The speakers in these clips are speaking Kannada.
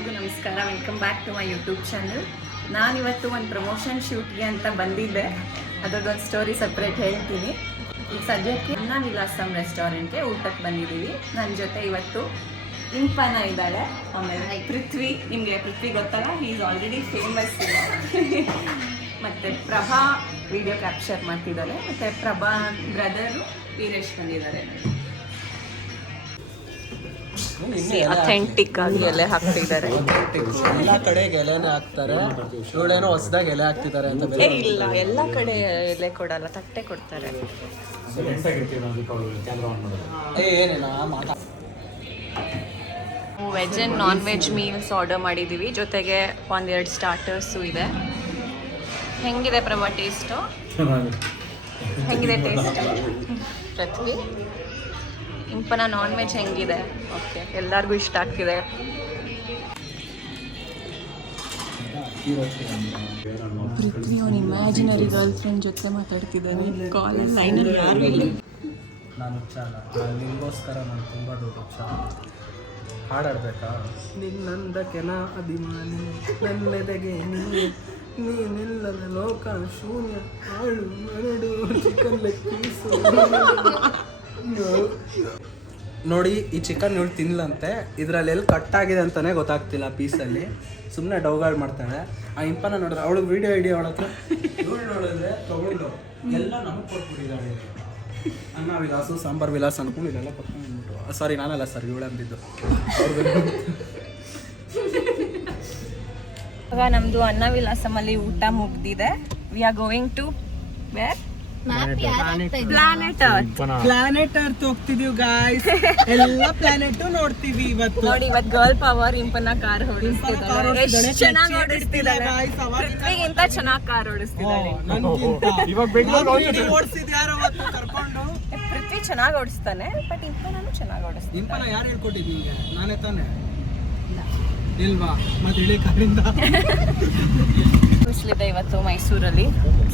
ಎಲ್ಲರಿಗೂ ನಮಸ್ಕಾರ. Welcome back to my YouTube channel. ನಾನಿವತ್ತು ಒಂದು ಪ್ರಮೋಷನ್ ಶೂಟ್ಗೆ ಅಂತ ಬಂದಿದ್ದೆ. ಅದರದ್ದೊಂದು ಸ್ಟೋರಿ ಸಪ್ರೇಟ್ ಹೇಳ್ತೀನಿ. ಈಗ ಸದ್ಯಕ್ಕೆ ಅನ್ನ ವಿಲಾಸಂ ರೆಸ್ಟೋರೆಂಟ್ಗೆ ಊಟಕ್ಕೆ ಬಂದಿದ್ದೀವಿ. ನನ್ನ ಜೊತೆ ಇವತ್ತು ಇಂಪನ ಇದ್ದಾಳೆ, ಆಮೇಲೆ ಪೃಥ್ವಿ. ನಿಮಗೆ ಪೃಥ್ವಿ ಗೊತ್ತಲ್ಲ, ಈಸ್ ಆಲ್ರೆಡಿ ಫೇಮಸ್. ಮತ್ತು ಪ್ರಭಾ ವಿಡಿಯೋ ಕ್ಯಾಪ್ಚರ್ ಮಾಡ್ತಿದ್ದಾಳೆ, ಮತ್ತು ಪ್ರಭಾ ಬ್ರದರು ವೀರೇಶ್ ಬಂದಿದ್ದಾರೆ. ಅಥೆಂಟಿಕ್ ಆಗಿ ಎಲೆ ಹಾಕ್ತಿದ್ದಾರೆ. ಎಲ್ಲ ಕಡೆ ಎಲೆನೇ ಹಾಕ್ತಾರೆ, ಇವಳೇನೋ ಹೊಸದಾಗಿ ಎಲೆ ಹಾಕ್ತಿದ್ದಾರೆ ಅಂತ. ಇಲ್ಲ, ಎಲ್ಲ ಕಡೆ ಎಲೆ ಕೊಡಲ್ಲ, ತಟ್ಟೆ ಕೊಡ್ತಾರೆ. ಏನಿಲ್ಲ, veg and non veg meals order ಮಾಡಿದ್ದೀವಿ. ಜೊತೆಗೆ ಒಂದೆರಡು ಸ್ಟಾರ್ಟರ್ಸು ಇದೆ. ಹೆಂಗಿದೆ ಪ್ರಭಾ ಟೇಸ್ಟು? ಹೆಂಗಿದೆ ಟೇಸ್ಟ್ ಪೃಥ್ವಿ? ಇಂಪನ ನಾನ್ ವೆಜ್ ಹೆಂಗಿದೆ? ಓಕೆ, ಎಲ್ಲರಿಗೂ ಇಷ್ಟ ಆಗ್ತಿದೆ. ಪೃಥ್ವಿ ಅವನ ಇಮ್ಯಾಜಿನರಿ ಗರ್ಲ್ ಫ್ರೆಂಡ್ ಜೊತೆ ಮಾತಾಡ್ತಿದ್ದಾನೆ. ಕಾಲೇಜ್ ಲೈನಲ್ಲಿ ಯಾರು ಇಲ್ಲ. ನಾನು ಹುಚ್ಚಾಲ, ನಿಮಗೋಸ್ಕರ ನಾನು ತುಂಬ ದೊಡ್ಡ ಹುಚ್ಚ. ಹಾಡಾಡ್ಬೇಕಾ? ನಿನ್ನಂದಕ್ಕೆ ನಾ ಅಭಿಮಾನಿ, ನನ್ನೆದೆಗೆ ನೀನಿಲ್ಲದ ಲೋಕ ಶೂನ್ಯ, ಹಾಳು ಮರಡು ಚಿಕನ್ ಲೆಗ್ ಪೀಸು. ನೋಡಿ, ಈ ಚಿಕನ್ ಇವಳು ತಿನ್ನಲಂತೆ. ಇದರಲ್ಲಿ ಎಲ್ಲಿ ಕಟ್ಟಾಗಿದೆ ಅಂತಲೇ ಗೊತ್ತಾಗ್ತಿಲ್ಲ ಪೀಸಲ್ಲಿ. ಸುಮ್ಮನೆ ಡೌಗಾಡ್ ಮಾಡ್ತಾಳೆ. ಆ ಇಂಪನ ನೋಡಿದ್ರೆ ಅವಳಿಗೆ ವೀಡಿಯೋ ಐಡಿಯಾ ಅವಳ ಹತ್ರ. ಇವಳು ನೋಡಿದ್ರೆ ತಗೊಳ್ಳು ಎಲ್ಲ ನಮಗೆ ಕೊಟ್ಬಿಟ್ಟಿದ್ದಾಳೆ. ಅನ್ನ ವಿಲಾಸು ಸಾಂಬಾರ್ ವಿಲಾಸ ಅನ್ಕೊಂಡು ಇದೆಲ್ಲ ಕೊಟ್ಕೊಂಡ್ಬಿಟ್ಟು. ಸಾರಿ, ನಾನಲ್ಲ ಸರ್, ಇವಳು ಅಂದಿದ್ದು. ಇವಾಗ ನಮ್ಮದು ಅನ್ನ ವಿಲಾಸಮಲ್ಲಿ ಊಟ ಮುಗ್ದಿದೆ. We are going to where? Planet earth ಹೋಗ್ತಿದೀವಿ ಗಾಯ್ಸ್. ಎಲ್ಲ ಪ್ಲಾನೆಟ್ ನೋಡ್ತೀವಿ ಇವತ್ತು. ನೋಡಿ, ಇವತ್ತು ಗರ್ಲ್ ಪವರ್. ಇಂಪನ ಕಾರ್ ಓಡಿಸ್ತಿದ್ದಾಳೆ. ಎಷ್ಟು ಚೆನ್ನಾಗಿ ಓಡಿಸ್ತಿದ್ದಾಳೆ. ಪೃಥ್ವಿಗಿಂತ ಚೆನ್ನಾಗಿ ಕಾರ್ ಓಡಿಸ್ತಿದ್ದಾಳೆ. ಪೃಥ್ವಿ ಚೆನ್ನಾಗಿ ಓಡಿಸ್ತಾನೆ, ಬಟ್ ಇಂಪನೂ ಚೆನ್ನಾಗಿ ಓಡಿಸ್ತಾನೆ. ಇಂಪನ ಯಾರು ಹೇಳ್ಕೊಟ್ಟಿದ್ದು ನಿಂಗೆ? ನಾನೇ ತಾನೆ? ಇಲ್ವಾ? ಮತ್ತೆ ಇಳಿ ಕಾರಿಂದ ಬಿಸಿಲಿದೆ ಇವತ್ತು ಮೈಸೂರಲ್ಲಿ.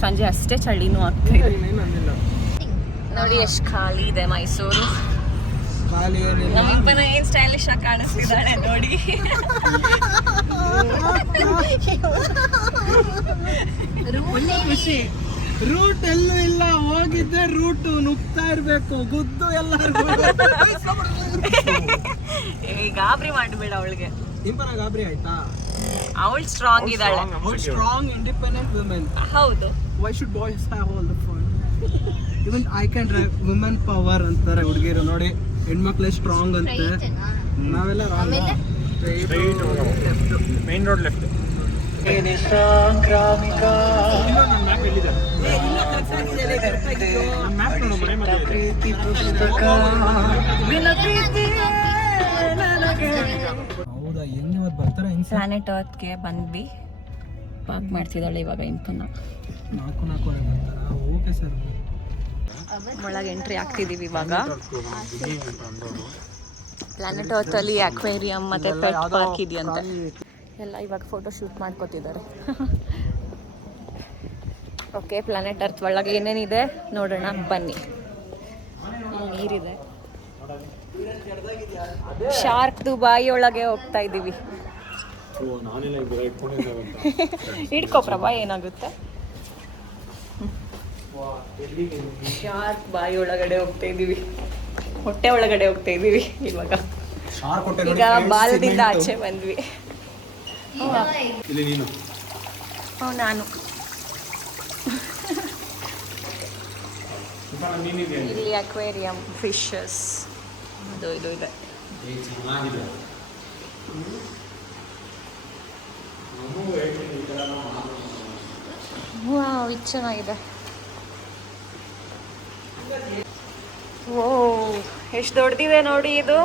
ಸಂಜೆ ಅಷ್ಟೇ ಚಳಿನೂ ಆಗ್ತಿದೆ. ನೋಡಿ ಎಷ್ಟು ಖಾಲಿ ಇದೆ ಮೈಸೂರು. ನಮ್ಮ ಇಂಪನ ಏನ್ ಸ್ಟೈಲಿಶ್ ಆಗಿ ಕಾಣಿಸ್ತಿದ್ದಾಳೆ ನೋಡಿ. ಖುಷಿ. ರೂಟ್ ಎಲ್ಲೂ ಇಲ್ಲ, ಹೋಗಿದ್ದೆ ರೂಟ್ ನುಗ್ತಾ ಇರ್ಬೇಕು, ಗುದ್ದು ಎಲ್ಲರಿಗೂ. ಗಾಬರಿ ಮಾಡಬೇಡ ಅವಳಿಗೆ. ಇಂಪನ ಗಾಬರಿ ಆಯ್ತಾ? ಅವಳು ಸ್ಟ್ರಾಂಗ್ ಇದ್ದಾಳೆ. Strong independent women. ಹೌದು. Why should boys have all the fun? Even I can drive, women power ಅಂತಾರೆ ಹುಡುಗಿರು. ನೋಡಿ, ಹೆಣ್ಮಕ್ಳೇ ಸ್ಟ್ರಾಂಗ್ ಅಂತೆ. ನಾವೆಲ್ಲ ಮೇನ್ ರೋಡ್ ಲೆಫ್ಟ್. ಹೌದಾ? ಹೆಂಗೆ ಇವತ್ತು ಬರ್ತಾರೆ? ಪ್ಲಾನೆಟ್ ಅರ್ತ್ಗೆ ಬಂದ್ವಿ. ಪಾರ್ಕ್ ಮಾಡ್ತಿದ್ದಾಳೆ ಇವಾಗ ಇಂಪನ್ನ. 4 ಬರ್ತಾರಾ? Okay sir. ಒಳಗೆ ಎಂಟ್ರಿ ಆಗ್ತಿದ್ದೀವಿ ಇವಾಗ. ಪ್ಲಾನೆಟ್ ಅರ್ತ್ ಅಲ್ಲಿ ಅಕ್ವೇರಿಯಂ ಮತ್ತೆ ಪೆಟ್ ಪಾರ್ಕ್ ಇದೆಯಂತೆ. ಎಲ್ಲ ಇವಾಗ ಫೋಟೋ ಶೂಟ್ ಮಾಡ್ಕೋತಿದ್ದಾರೆ. ಓಕೆ, ಪ್ಲಾನೆಟ್ ಅರ್ತ್ ಒಳಗೆ ಏನೇನಿದೆ ನೋಡೋಣ ಬನ್ನಿ. ನೀರಿದೆ. ಶಾರ್ಕ್ದು ಬಾಯಿ ಒಳಗೆ ಹೋಗ್ತಾ ಇದ್ದೀವಿ. ಹಿಡ್ಕೋ ಪ್ರಭಾ, ಏನಾಗುತ್ತೆ? ಶಾರ್ಕ್ ಬಾಯಿ ಒಳಗಡೆ ಹೋಗ್ತಾ ಇದ್ದೀವಿ, ಹೊಟ್ಟೆ ಒಳಗಡೆ ಹೋಗ್ತಾ ಇದ್ದೀವಿ ಇವಾಗ. ಈಗ ಬಾಲದಿಂದ ಆಚೆ ಬಂದ್ವಿ. ನಾನು ಇಲ್ಲಿ ಅಕ್ವೇರಿಯಂ, ಫಿಶಸ್, ಇದು ಇದೆ. ವಾವ್, ಇದು ಚೆನ್ನಾಗಿದೆ. ಓ, ಎಷ್ಟು ದೊಡ್ಡದಿದೆ ನೋಡಿ ಇದು.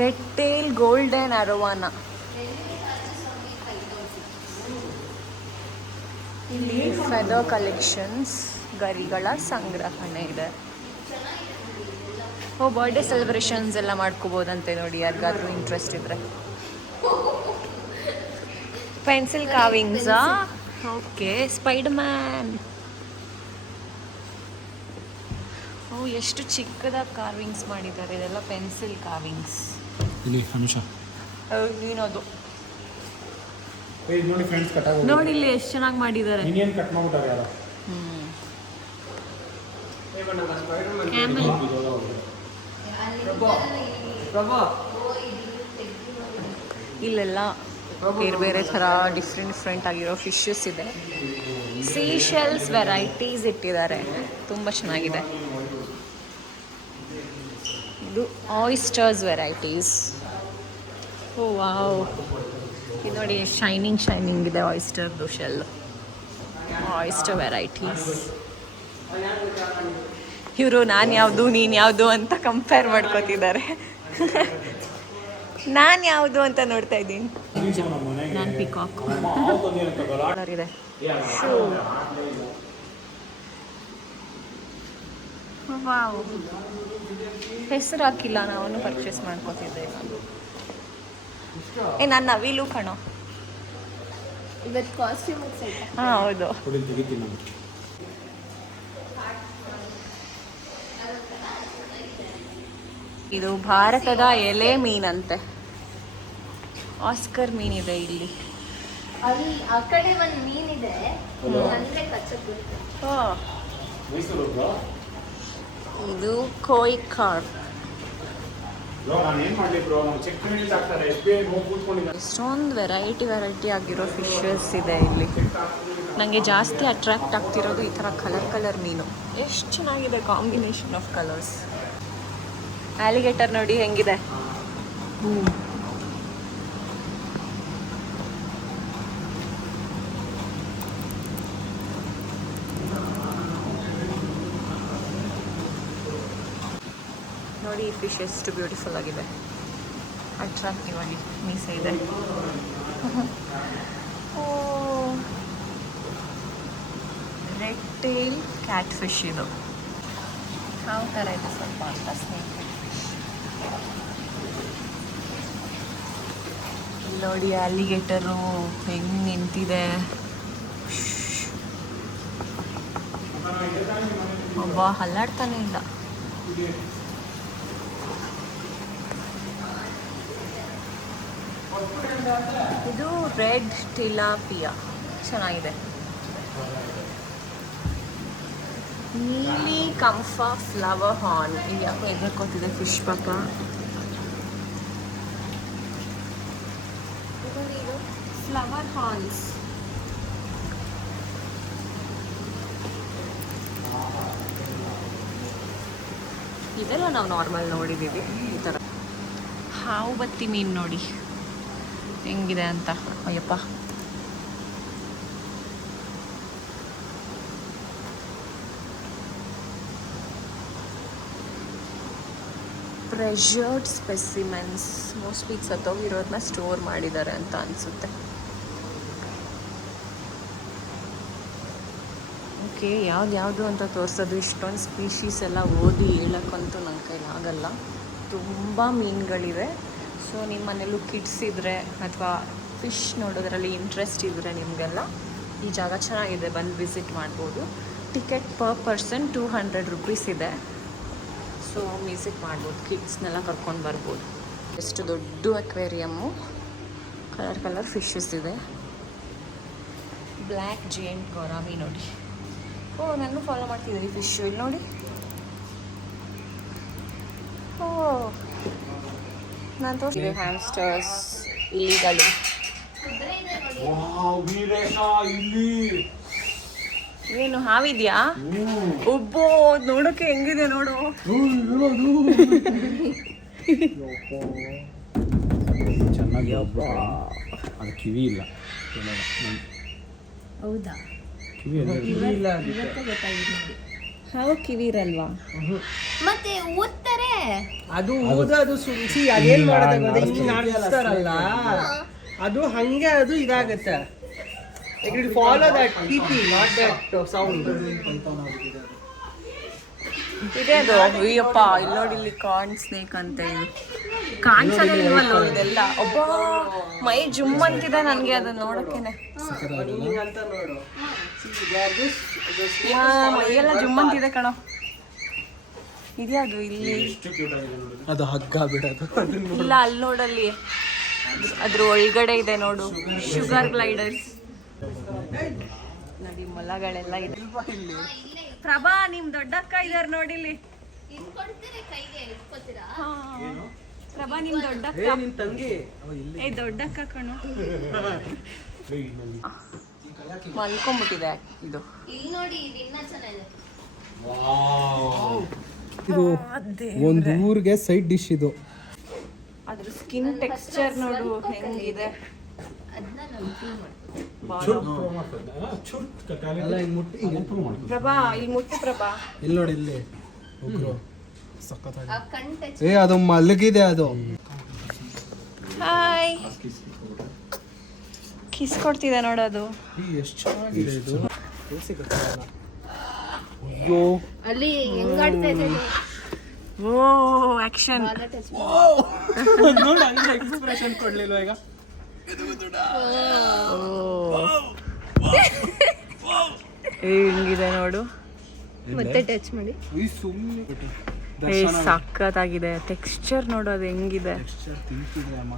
Red tail golden arowana. ಇಲ್ಲಿ ಫೆದರ್ ಕಲೆಕ್ಷನ್ಸ್, ಗರಿಗಳ ಸಂಗ್ರಹಣೆ ಇದೆ. ಬರ್ಡೇ ಸೆಲೆಬ್ರೇಷನ್ಸ್ ಎಲ್ಲ ಮಾಡ್ಕೋಬೋದಂತೆ ನೋಡಿ, ಯಾರಿಗಾದ್ರೂ ಇಂಟ್ರೆಸ್ಟ್ ಇದ್ರೆ. ಪೆನ್ಸಿಲ್ ಕಾವಿಂಗ್ಸಾ? Okay, Spider Man. ಓ ಎಷ್ಟು ಚಿಕ್ಕದಾಗಿ ಕಾರ್ವಿಂಗ್ಸ್ ಮಾಡಿದ್ದಾರೆ, ಇದೆಲ್ಲ ಪೆನ್ಸಿಲ್ ಕಾರ್ವಿಂಗ್ಸ್. ಇಲ್ಲಿ ಅನುಷ ನೀನದು ನೋಡಿ ಫ್ರೆಂಡ್ಸ್, ಕಟ್ ಆಗಿ ನೋಡಿ ಇಲ್ಲಿ ಎಷ್ಟು ಚೆನ್ನಾಗಿ ಮಾಡಿದ್ದಾರೆ. ಇನ್ನೇನು ಕಟ್ ಮಾಡ್ಬಿಟ್ಟಾರೆ ಯಾರು. ಇಲ್ಲೆಲ್ಲ ಬೇರೆ ಬೇರೆ ಥರ ಡಿಫ್ರೆಂಟ್ ಆಗಿರೋ ಫಿಶಸ್ ಇದೆ. ಸೀಶೆಲ್ಸ್ ವೆರೈಟೀಸ್ ಇಟ್ಟಿದ್ದಾರೆ, ತುಂಬ ಚೆನ್ನಾಗಿದೆ. ಇದು ಆಯಿಸ್ಟರ್ಸ್ ವೆರೈಟೀಸ್. ಓ ವಾವ್, ಇದು ನೋಡಿ ಶೈನಿಂಗ್ ಇದೆ ಆಯಿಸ್ಟರ್ದು ಶೆಲ್. Oyster varieties. ಇವರು ನಾನು ಯಾವುದು ನೀನು ಯಾವುದು ಅಂತ ಕಂಪೇರ್ ಮಾಡ್ಕೋತಿದ್ದಾರೆ. ನಾನು ಯಾವುದು ಅಂತ ನೋಡ್ತಾ ಇದ್ದೀನಿ. ನಾನು ಪಿಕಾಕ್ ಇದೆ. ವಾವ್, ಹೆಸರು ಹಾಕಿಲ್ಲ, ನಾನು ಪರ್ಚೇಸ್ ಮಾಡ್ಕೋತಿದ್ದೆ. ನಾನು ನವಿಲು ಕಣೋ. ಇವತ್ತು ಕಾಸ್ಟ್ಯೂಮ್ ಹಾಂ ಹೌದು. ಇದು ಭಾರತದ ಎಲೆ ಮೀನಂತೆ. ಆಸ್ಕರ್ ಮೀನಿದೆ ಇಲ್ಲಿ. ಅಲ್ಲಿ ಆ ಕಡೆ ಒಂದು ಮೀನಿದೆ, ಅಂದ್ರೆ ಕಚ್ಚಕ್ಕೆ. ಇದು ಕೋಯ್ ಕಾರ್ಪ್. ಎಷ್ಟೊಂದು ವೆರೈಟಿ ಆಗಿರೋ ಫಿಶಸ್ ಇದೆ ಇಲ್ಲಿ. ನನಗೆ ಜಾಸ್ತಿ ಅಟ್ರಾಕ್ಟ್ ಆಗ್ತಿರೋದು ಈ ಥರ ಕಲರ್ ಮೀನು. ಎಷ್ಟು ಚೆನ್ನಾಗಿದೆ ಕಾಂಬಿನೇಷನ್ ಆಫ್ ಕಲರ್ಸ್. ಆಲಿಗೇಟರ್ ನೋಡಿ ಹೆಂಗಿದೆ. ನೋಡಿ ಈ ಫಿಶ್ ಎಷ್ಟು ಬ್ಯೂಟಿಫುಲ್ ಆಗಿದೆ, ಅಟ್ರಾಕ್ಟಿವ್ ಆಗಿ ಮೀಸೆ ಇದೆ. ಓ, ರೆಡ್ ಟೇಲ್ ಕ್ಯಾಟ್ ಫಿಶ್. ಇದು ಯಾವ ಥರ ಇದೆ ಸ್ವಲ್ಪ ಅಂತ. ಸ್ನೇಕ್ ಫಿಶ್ ನೋಡಿ, ಅಲಿಗೇಟರು ಹೆಂಗೆ ನಿಂತಿದೆ. ಒಬ್ಬ ಹಲ್ಲಾಡ್ತಾನೆ ಇಲ್ಲ. ಇದು ರೆಡ್ ಟಿಲಾಪಿಯಾ, ಚೆನ್ನಾಗಿದೆ. ನೀಲಿ ಕಂಫಾ ಫ್ಲವರ್ ಹಾರ್ನ್. ಇದು ಯಾಕೋ ಎದುರ್ಕೊತಿದೆ ಫಿಶ್ ಪಾಪ. Flower horns. ಇದೆಲ್ಲ ನಾವು ನಾರ್ಮಲ್ ನೋಡಿದ್ದೀವಿ ಈ ಥರ. ಹಾವು ಬತ್ತಿ ಮೀನು ನೋಡಿ ಹೆಂಗಿದೆ ಅಂತ. ಅಯ್ಯಪ್ಪ, ಪ್ರೆಷರ್ಡ್ ಸ್ಪೆಸಿಮೆನ್ಸ್. ಮೋಸ್ಟ್ಲಿ ಸತ್ತೋಗಿರೋದನ್ನ ಸ್ಟೋರ್ ಮಾಡಿದ್ದಾರೆ ಅಂತ ಅನಿಸುತ್ತೆ. ಓಕೆ, ಯಾವುದು ಅಂತ ತೋರಿಸೋದು. ಇಷ್ಟೊಂದು ಸ್ಪೀಶೀಸ್ ಎಲ್ಲ ಓದಿ ಹೇಳೋಕ್ಕಂತೂ ನನ್ನ ಕೈಲಾಗಲ್ಲ. ತುಂಬ ಮೀನುಗಳಿವೆ. ಸೊ ನಿಮ್ಮ ಮನೇಲೂ ಕಿಡ್ಸ್ ಇದ್ದರೆ ಅಥವಾ ಫಿಶ್ ನೋಡೋದ್ರಲ್ಲಿ ಇಂಟ್ರೆಸ್ಟ್ ಇದ್ದರೆ ನಿಮಗೆಲ್ಲ ಈ ಜಾಗ ಚೆನ್ನಾಗಿದೆ, ಬಂದು ವಿಸಿಟ್ ಮಾಡ್ಬೋದು. ಟಿಕೆಟ್ ಪರ್ ಪರ್ಸನ್ 200 ರುಪೀಸ್ ಇದೆ. ಸೊ ವಿಸಿಟ್ ಮಾಡ್ಬೋದು, ಕಿಡ್ಸ್ನೆಲ್ಲ ಕರ್ಕೊಂಡು ಬರ್ಬೋದು. ಎಷ್ಟು ದೊಡ್ಡ ಅಕ್ವೇರಿಯಮ್ಮು, ಕಲರ್ ಫಿಶಸ್ ಇದೆ. ಬ್ಲ್ಯಾಕ್ ಜೇಂಟ್ ಗೊರಾಮಿ ನೋಡಿ. ಓ, ನಾನು ಫಾಲೋ ಮಾಡ್ತಿದ್ದೀರಿ ಫಿಶ್. ಇಲ್ಲಿ ನೋಡಿ. ಓ, ನಾನು ತೋರಿಸಿದೆ ಹ್ಯಾಮ್ಸ್ಟರ್ಸ್ ಇಲಿಗಳು. ಏನು ಹಾವಿದ್ಯಾ? ಒಬ್ಬೋ, ನೋಡೋಕೆ ಹೆಂಗಿದೆ ನೋಡು. ಚೆನ್ನಾಗಿ ಅದು ಕಿವಿ ಇಲ್ಲ. ಹೌದಾ? ಕಿವಿ ಇಲ್ಲ. ಹಾವು ಕಿವಿ ಇರಲ್ವಾ? ಮತ್ತೆ ಊದ್ತಾರೆ. ಅದು ಊದೋದು ಸುಮ್ಸಿ ಅದೇನ್ ಮಾಡೋದು ಹಿಂಗೆ ನಾಡ್ಸ್ತಾರಲ್ಲ, ಅದು ಹಂಗೆ ಅದು ಇದಾಗತ್ತೆ. It will follow that PP, not that sound. ಇದೆ ಅದು. ಅಯ್ಯಪ್ಪ, ಇಲ್ಲಿ ನೋಡಿ, ಇಲ್ಲಿ ಕಾರ್ನ್ ಸ್ನೇಕ್ ಅಂತ ಇದೆ. ಕಾಣಿಸೋದೇ ಇಲ್ವಲ್ಲ ಇದೆಲ್ಲ. ಒಬ್ಬ ಮೈ ಜುಮ್ ಅಂತಿದೆ ನನಗೆ ಅದನ್ನ ನೋಡೋಕ್ಕೇನೆ. ಅಂತ ನೋಡು, ಮೈಯೆಲ್ಲ ಜುಮ್ ಅಂತಿದೆ ಕಣೋ. ಇದ್ಯಾವುದು ಇಲ್ಲಿ ಅದು ಹಗ್ಗ ಬಿಡೋದು ಅದನ್ನ ಇಲ್ಲ ಅಲ್ಲಿ ನೋಡಲ್ಲಿ ಅದ್ರ ಒಳಗಡೆ ಇದೆ ನೋಡು ಶುಗರ್ ಗ್ಲೈಡರ್ಸ್ ನೋಡಿ ಮೊಲಗಳೆಲ್ಲ ಇದೆ ಪ್ರಭಾ ನಿಮ್ ದೊಡ್ಡಕ್ಕ ಇದಾರೆ ನೋಡಿಲ್ಲಿ ಪ್ರಭಾ ನಿಮ್ ದೊಡ್ಡಕ್ಕ ನಿನ್ ತಂಗಿ ಏ ದೊಡ್ಡಕ್ಕ ಕಣು ಮಲ್ಕೊಂಡ್ಬಿಟ್ಟಿದೆ ಇದು ಇಲ್ಲಿ ನೋಡಿ ಇದು ಇನ್ನ ಚೆನ್ನಾಗಿದೆ. ಇದು ಒಂದು ಊರಿಗೆ ಸೈಡ್ ಡಿಶ್ ಇದು. ಅದ್ರ ಸ್ಕಿನ್ ಟೆಕ್ಸ್ಚರ್ ನೋಡು ಹೆಂಗಿದೆ. ಅದನ್ನ ನಾನು ಫೀಲ್ ಅಲ್ಲ ಹಿಂಗ್ ಮುಟ್ಟಿ ಪ್ರಭಾ ಇಲ್ಲಿ ಮುಟ್ಟು ಪ್ರಭಾ ಇಲ್ಲಿ ನೋಡಿ ಇಲ್ಲಿ ಉಗ್ರು ಸಖತ್ತಾಗಿ. ಆ ಕಣ್ ಟಚ್ ಏ ಅದು ಮಲಗಿದೆ ಅದು. ಹಾಯ್ ಕಿಸ್ ಕೊಡ್ತಿದೆ ನೋಡೋದು. ಎಷ್ಟು ಚೆನ್ನಾಗಿದೆ ಇದು. ಅಯ್ಯೋ ಅಲ್ಲಿ ಹೆಂಗಾಡ್ತಾ ಇದೆ ಓ ಆಕ್ಷನ್ ಟಚ್ ನೋಡಿ ಹಂಗೆ ಎಕ್ಸ್ಪ್ರೆಷನ್ ಕೊಡ್ಲಿಲ್ವ ಈಗ. ಹೆಂಗಿದೆ ನೋಡು ಮತ್ತೆ ಟಚ್ ಮಾಡಿ. ಈ ಸುಮ್ಮನೆ ಸಖತ್ತಾಗಿದೆ ಟೆಕ್ಸ್ಚರ್ ನೋಡು ಅದು ಹೆಂಗಿದೆ. ತಿಂತಿದ್ರೆ ಅಮ್ಮ.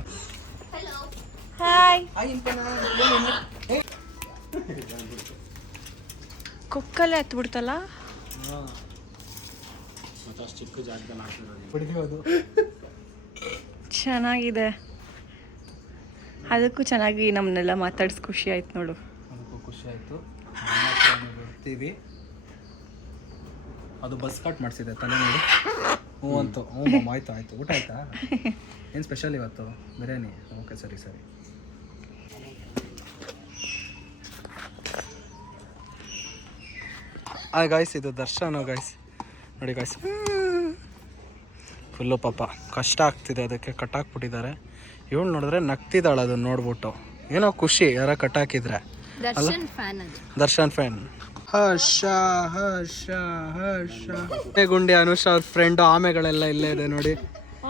ಹಲೋ ಹಾಯ್ ಕೊಕ್ಕಲ್ಲೇ ಹತ್ಬಿಡ್ತಲ್ಲ. ಬಿಡ್ಬೋದು. ಚೆನ್ನಾಗಿದೆ. ಅದಕ್ಕೂ ಚೆನ್ನಾಗಿ ನಮ್ಮನ್ನೆಲ್ಲ ಮಾತಾಡ್ಸಿ ಖುಷಿ ಆಯ್ತು ನೋಡು. ಅದಕ್ಕೂ ಖುಷಿ ಆಯಿತು. ಬರ್ತೀವಿ. ಅದು ಬಸ್ ಕಟ್ ಮಾಡಿಸಿದೆ ತಲೆ ನೋಡಿ. ಹ್ಞೂ ಅಂತು. ಹ್ಞೂ ಮ್ಯಾಮ್ ಆಯ್ತು ಆಯಿತು. ಊಟ ಆಯ್ತಾ? ಏನು ಸ್ಪೆಷಲ್ ಇವತ್ತು? ಬಿರಿಯಾನಿ. ಓಕೆ ಸರಿ ಸರಿ. ಗಾಯ್ಸ್ ಇದು ದರ್ಶನ ಗಾಯ್ಸ್ ನೋಡಿ ಗಾಯ್ಸ್. ಫುಲ್ಲು ಪಾಪ ಕಷ್ಟ ಆಗ್ತಿದೆ ಅದಕ್ಕೆ ಕಟ್ಟಾಕ್ಬಿಟ್ಟಿದ್ದಾರೆ. ಇವಳು ನೋಡಿದ್ರೆ ನಗ್ತಿದ್ದಾಳೆ ಅದನ್ನ ನೋಡ್ಬಿಟ್ಟು. ಏನೋ ಖುಷಿ ಯಾರ ಕಟ್ಟಾಕಿದ್ರೆ. ದರ್ಶನ್ ಫ್ಯಾನ್ ಅದು. ದರ್ಶನ್ ಫ್ಯಾನ್. ಹರ್ಷ ಹರ್ಷ ಹರ್ಷ ಗುಂಡಿ ಅನುಷ ಅವ್ರ ಫ್ರೆಂಡು. ಆಮೆಗಳೆಲ್ಲ ಇಲ್ಲೇ ಇದೆ ನೋಡಿ.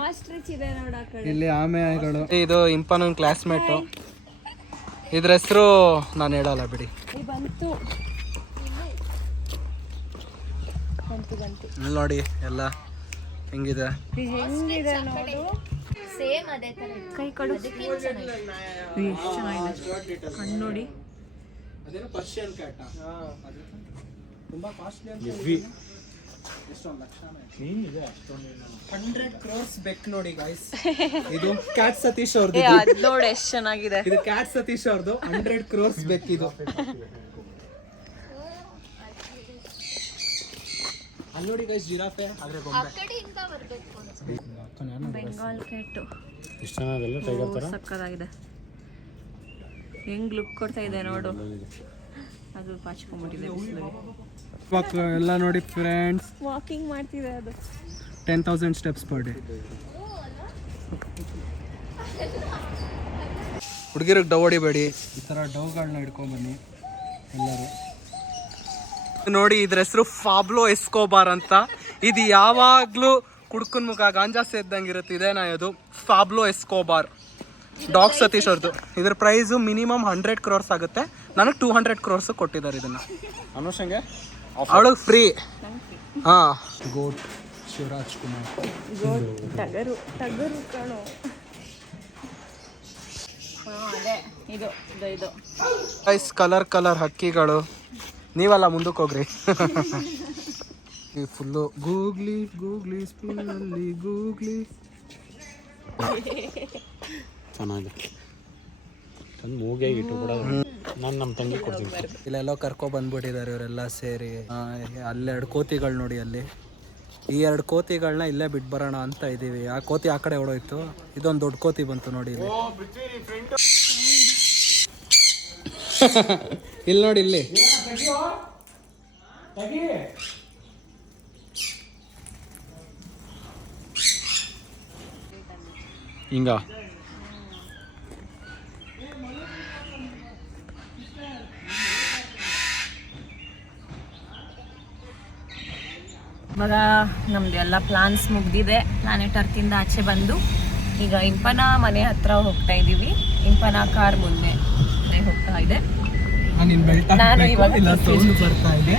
ಆಸ್ಟ್ರಿಚ್ ಇದೆ ನೋಡ ಆ ಕಡೆ. ಇಲ್ಲಿ ಆಮೆಗಳು. ಇದು ಇಂಪನ ಕ್ಲಾಸ್ಮೇಟು. ಇದ್ರ ಹೆಸರು ನಾನು ಹೇಳಲ್ಲ ಬಿಡಿ. ಬಂತು ಇಲ್ಲಿ ನೋಡಿ ಎಲ್ಲ ಹೆಂಗಿದೆ. ಹೆಂಗಿದೆ ನೋಡು. ಸೇಮ್ ಅದೇ ತರ ಕೈ ಕಡು ಎಷ್ಟು ಚೆನ್ನಾಗಿದೆ ಕಣ್ಣು ನೋಡಿ. ಅದೇನು ಪರ್ಷಿಯನ್ ಕ್ಯಾಟ್. ತುಂಬಾ ಕಾಸ್ಟ್ಲಿ ಅಂತ. ಎಷ್ಟೊಂದು ಲಕ್ಷನೇ. 100 crores ಬೆಕ್ ನೋಡಿ ಗಾಯ್ಸ್. ಇದು ಕ್ಯಾಟ್ ಸತೀಶ್ ಅವ್ರದ್ದು. ಅದು ನೋಡಿ ಎಷ್ಟು ಚೆನ್ನಾಗಿದೆ. ಇದು ಕ್ಯಾಟ್ ಸತೀಶ್ ಅವ್ರದ್ದು 100 crores ಬೆಕ್ ಇದು. ಅಲ್ಲಿ ನೋಡಿ ಗೈಸ್ ಜಿರಾಫೆ. ಆದ್ರೆ ಆ ಗೊಂಬೆ. ಕಡೆಯಿಂದ ಬರ್ಬೇಕು. ಬೆಂಗಾಲ್ ಕ್ಯಾಟು ಇಷ್ಟ ಚೆನ್ನಾಗಲ್ಲ ಟೈಗರ್ ತರ. ಸಕ್ಕತ್ತಾಗಿದೆ. ಹೆಂಗ್ ಲುಕ್ ಕೊಡ್ತಾ ಇದೆ ನೋಡು. ಅದು ಪಾಚ್ಕೊಂಡ್ಬಿಟ್ಟಿದೆ ಬಿಸಿಲಿಗೆ. ಎಲ್ಲ ನೋಡಿ ಫ್ರೆಂಡ್ಸ್. ವಾಕಿಂಗ್ ಮಾಡ್ತಿದೆ ಅದು. 10,000 steps per day. ಹುಡುಗಿರಿಗೆ ಡವ್ ಹೊಡಿಬೇಡಿ. ಈ ಥರ ಡವ್ಗಳನ್ನ ಹಿಡ್ಕೊಂಬನ್ನಿ ಎಲ್ಲರೂ. ನೋಡಿ ಇದ್ರ ಹೆಸರು ಫಾಬ್ಲೋ ಎಸ್ಕೋಬಾರ್ ಅಂತ. ಇದು ಯಾವಾಗಲೂ ಕುಡ್ಕನ್ ಮುಖ ಗಾಂಜಾ ಸೇದ್ದಂಗೆ ಇರುತ್ತೆ. ಇದೇನಾ ಇದು ಫಾಬ್ಲೋ ಎಸ್ಕೋಬಾರ್. ಡಾಗ್ ಸತೀಶ್ ಅವ್ರದ್ದು. ಇದ್ರ ಪ್ರೈಸು ಮಿನಿಮಮ್ 100 crores ಆಗುತ್ತೆ. ನನಗೆ 200 crores ಕೊಟ್ಟಿದ್ದಾರೆ ಇದನ್ನು. ಅನುಷಂಗೆ ಅವಳಿಗೆ ಫ್ರೀ. ಹಾಂ ಗೋಟ್ ಶಿವರಾಜ್ ಕುಮಾರ್. ಟಗರು ಟಗರು ಕಣು. ಅದೇ ಇದು ಇದು ಇದು ಗೈಸ್ ಕಲರ್ ಕಲರ್ ಹಕ್ಕಿಗಳು. ನೀವೆಲ್ಲ ಮುಂದಕ್ಕೆ ಹೋಗ್ರಿ. ಫುಲ್ಲು ಗೂಗ್ಲಿ ಗೂಗ್ಲಿ ಸ್ಪೂನಲ್ಲಿ ಗೂಗ್ಲಿ. ಚೆನ್ನಾಗಿದೆ. ತಂದು ಮೂಗಿಯಾಗಿ ಇಟ್ಟು ಕೂಡ ನಾನು ನಮ್ಮ ತಂಗಿ ಕೊಡ್ತೀನಿ. ಇಲ್ಲೆಲ್ಲೋ ಕರ್ಕೊ ಬಂದ್ಬಿಟ್ಟಿದ್ದಾರೆ ಇವರೆಲ್ಲ ಸೇರಿ. ಅಲ್ಲಿ 2 ಕೋತಿಗಳು ನೋಡಿ ಅಲ್ಲಿ. ಈ 2 ಕೋತಿಗಳನ್ನ ಇಲ್ಲೇ ಬಿಟ್ಟು ಬರೋಣ ಅಂತ ಇದ್ದೀವಿ. ಆ ಕೋತಿ ಆ ಕಡೆ ಹೊಡೋಯ್ತು. ಇದೊಂದು ದೊಡ್ಡ ಕೋತಿ ಬಂತು ನೋಡಿ ಇಲ್ಲಿ. ಇಲ್ಲಿ ನೋಡಿ ಇಲ್ಲಿ. ಹಿಂಗ ಇವಾಗ ನಮ್ದು ಎಲ್ಲ ಪ್ಲಾನ್ಸ್ ಮುಗ್ದಿದೆ. ಪ್ಲಾನೆಟ್ ಅರ್ತಿಂದ ಆಚೆ ಬಂದು ಈಗ ಇಂಪನ ಮನೆ ಹತ್ರ ಹೋಗ್ತಾ ಇದ್ದೀವಿ. ಇಂಪನ ಕಾರ್ ಮುಂದೆ ಹೋಗ್ತಾ ಇದೆ. ನಿನ್ ಬೆಲ್ಟ್ ನಾನು ಇವಾಗ ಇಲ್ಲ ಸೌಂಡ್ ಬರ್ತಾ ಇದೆ.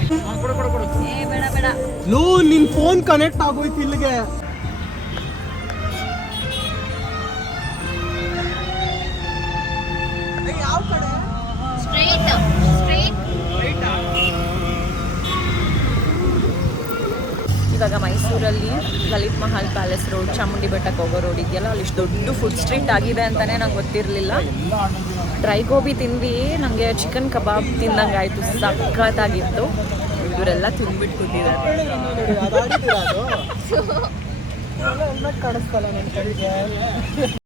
ಏ ಬೇಡ ಬೇಡ. ಲೋ ನಿನ್ ಫೋನ್ ಕನೆಕ್ಟ್ ಆಗೋಯ್ತು ಇಲ್ಲಿಗೆ. Straight straight. ಇವಾಗ ಮೈಸೂರಲ್ಲಿ ಲಲಿತ್ ಮಹಲ್ ಪ್ಯಾಲೇಸ್ ರೋಡ್, ಚಾಮುಂಡಿ ಬೆಟ್ಟಕ್ಕೆ ಹೋಗೋ ರೋಡ್ ಇದೆಯಲ್ಲ, ಅಲ್ಲಿ ಇಷ್ಟು ದೊಡ್ಡ ಫುಡ್ ಸ್ಟ್ರೀಟ್ ಆಗಿದೆ ಅಂತಲೇ ನಂಗೆ ಗೊತ್ತಿರಲಿಲ್ಲ. ಡ್ರೈ ಗೋಬಿ ತಿಂದು ನನಗೆ ಚಿಕನ್ ಕಬಾಬ್ ತಿಂದಂಗೆ ಆಯಿತು, ಸಖತ್ತಾಗಿತ್ತು. ಇವರೆಲ್ಲ ತಿಂದ್ಬಿಟ್ಟು ಕೂತಿದ್ದಾರೆ. ಕಾಣಿಸ್ತಲ್ಲ ನನ್ನ ಕಡೆಗೆ.